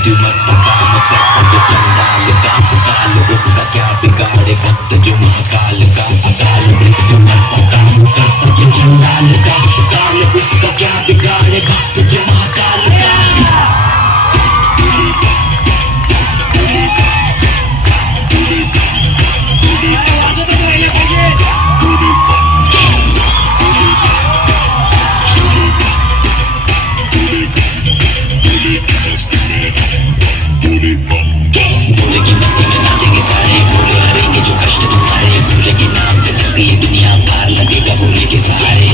मृत्यु मत काम करता जो चंडाल का, काल उसका क्या बिगाड़े भक्त जो महाकाल का। अकाल मृत्यु मत काम करता जो चंडाल का, काल उसका क्या बिगाड़े भक्त जो महाकाल का। भूलेगी मस्ती में नाचेंगे सारे, भूले हरेंगे जो कष्ट तुम्हारे, भूले के नाम पे चलती है दुनिया, पार लगेगा भूले के सहारे।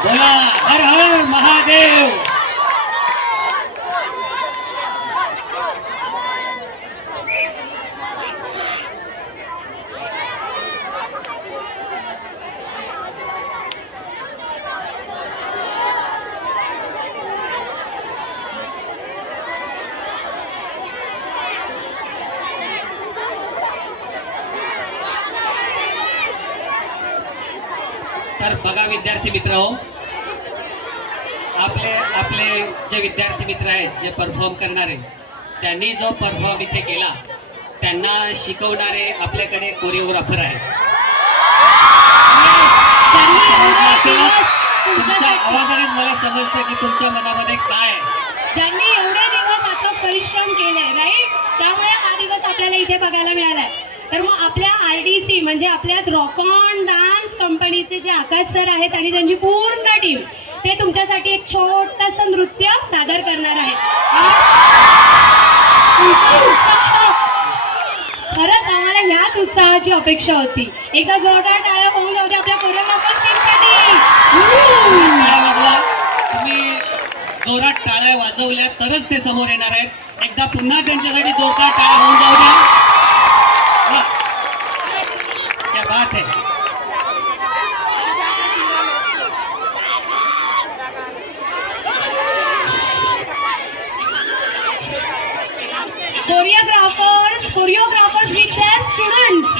बोला हर हर महादेव। तर बघा विद्यार्थी मित्र, आपले जे विद्यार्थी मित्र आहेत, जे परफॉर्म करणारे, त्यांनी जो परफॉर्म इथे केला, त्यांना शिकवणारे आपल्याकडे कोरिओग्राफर आहेत। तुमच्या आवाजाने मला समजतं की तुमच्या मनामध्ये काय आहे। ज्यांनी एवढे दिवस आता परिश्रम केले, राईट, त्यामुळे हा दिवस आपल्याला इथे बघायला मिळालाय। तर मग आपल्या RDC म्हणजे आपल्याच रॉक ऑन डान्स कंपनीचे जे आकाश सर आहेत आणि त्यांची पूर्ण टीम, ते तुमच्यासाठी एक छोटंसं नृत्य सादर करणार आहेत। खरंच आम्हाला ह्याच उत्साहाची अपेक्षा होती। एकदा जोरदार टाळ्या होऊन जाऊ दे आपल्या कोरिओग्राफर टीमसाठी। तुम्ही जोरात टाळ्या वाजवल्या तरच ते समोर येणार आहेत। एकदा पुन्हा त्यांच्यासाठी जोरदार टाळ्या होऊन जाऊ द्या। क्या बात है। कोरियोग्राफर्स विथ देयर स्टुडंट्स,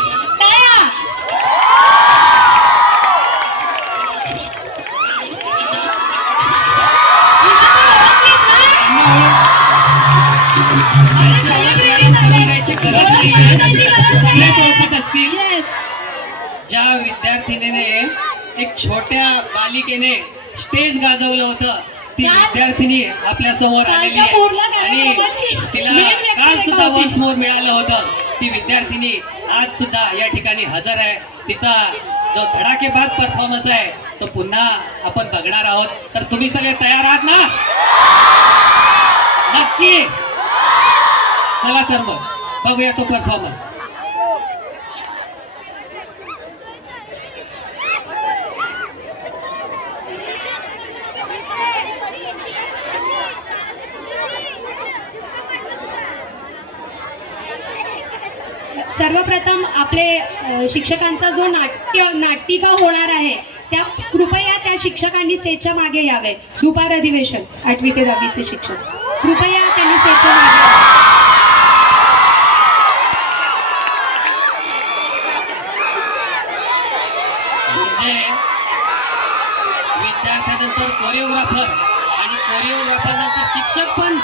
टाळ्या। असतील येस ज्या विद्यार्थिनीने एक छोट्या बालिकेने स्टेज गाजवलं होतं ती काल- विद्यार्थिनी आपल्या समोर आलेली कालच्या आहे पूर्ण आणि कार्यक्रमाची तिला main व्यक्ती काल रेखा सुद्धा होती. वन्स मोर मिळालं होतं. ती विद्यार्थिनी आज सुद्धा या ठिकाणी हजर आहे. तिचा जो धडाकेबाज परफॉर्मन्स आहे तो पुन्हा आपण बघणार आहोत. तर तुम्ही सगळे तयार आहात ना? नक्की. चला तर मग बघूया तो परफॉर्मन्स. सर्वप्रथम आपले शिक्षकांचा जो नाटिका होणार आहे त्या कृपया त्या शिक्षकांनी स्टेजच्या मागे यावे. दुपार अधिवेशन 8वी ते 10वीचे शिक्षक कृपया त्यांनी स्टेजच्या मागे यावे. म्हणजे विद्यार्थ्यानंतर कोरिओग्राफर आणि कोरिओग्राफर नंतर शिक्षक पण.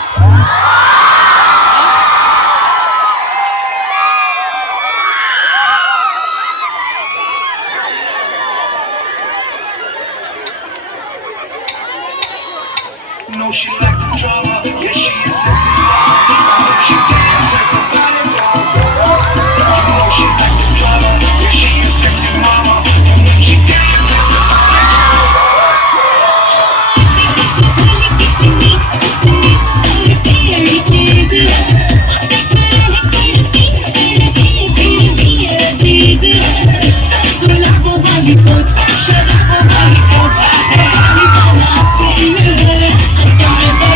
No, she like the drama. Yeah, she is sexy mama. She dance at the bottom. You know she like the drama. Yeah, she is sexy mama. And when she dance at the Shut up,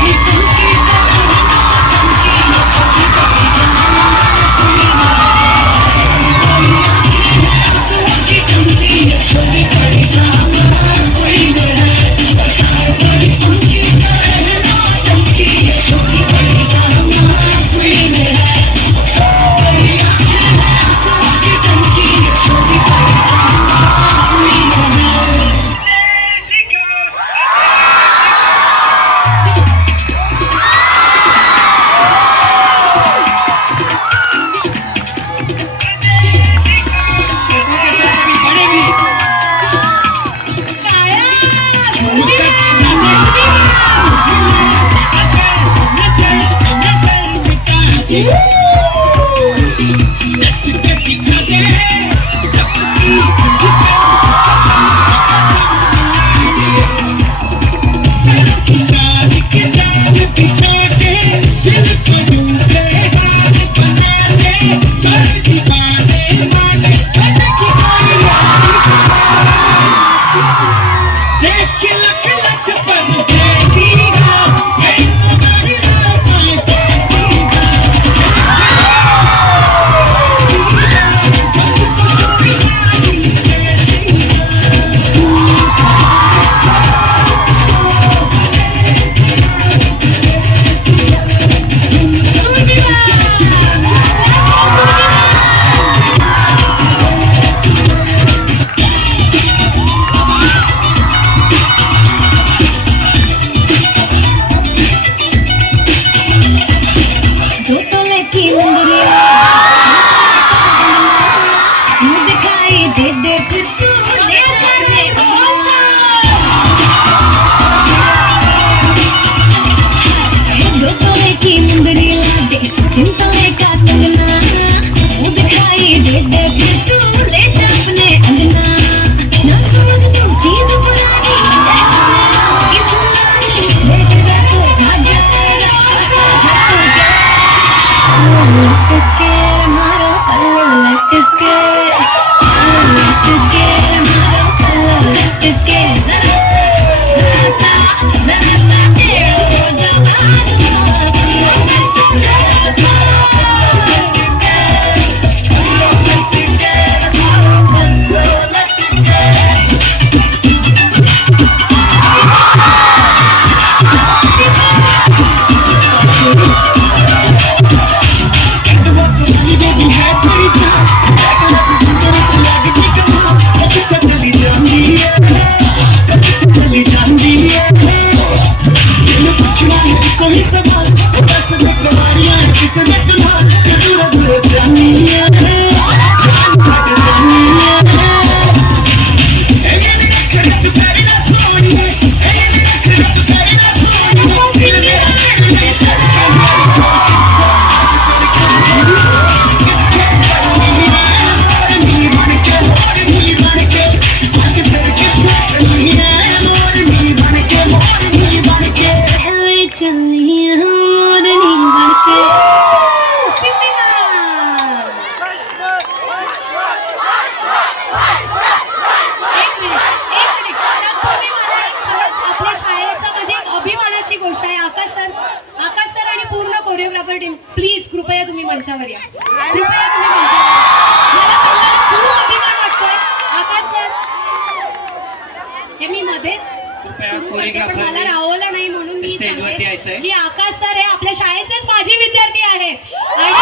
की आकाश sir हे आपल्या शाळेचेच माजी विद्यार्थी आहेत आणि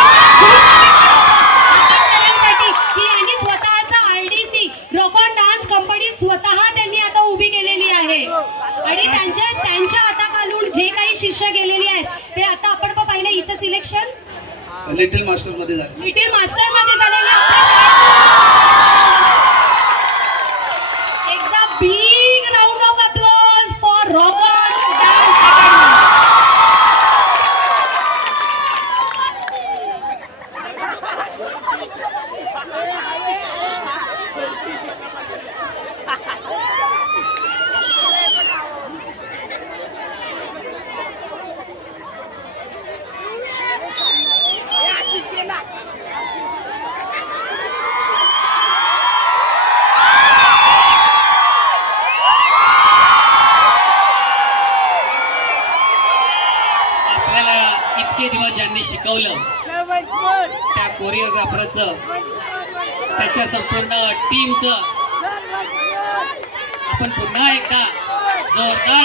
आकाश की यांनी स्वतःचा RDC rock on dance company स्वतः त्यांनी आता उभी केलेली आहे आणि त्यांच्या हाताखालून जे काही शिष्य गेलेली आहेत ते आता आपण पाहिलं हिचं सिलेक्शन लिटिल मास्टर मध्ये झालं. लिटिल मास्टर मध्ये झालेलं एकदा big round of applause for rock on dance academy. इतके दिवस ज्यांनी शिकवलं त्या कोरिओग्राफरचं त्याच्या संपूर्ण टीमचं आपण पुन्हा एकदा जोरदार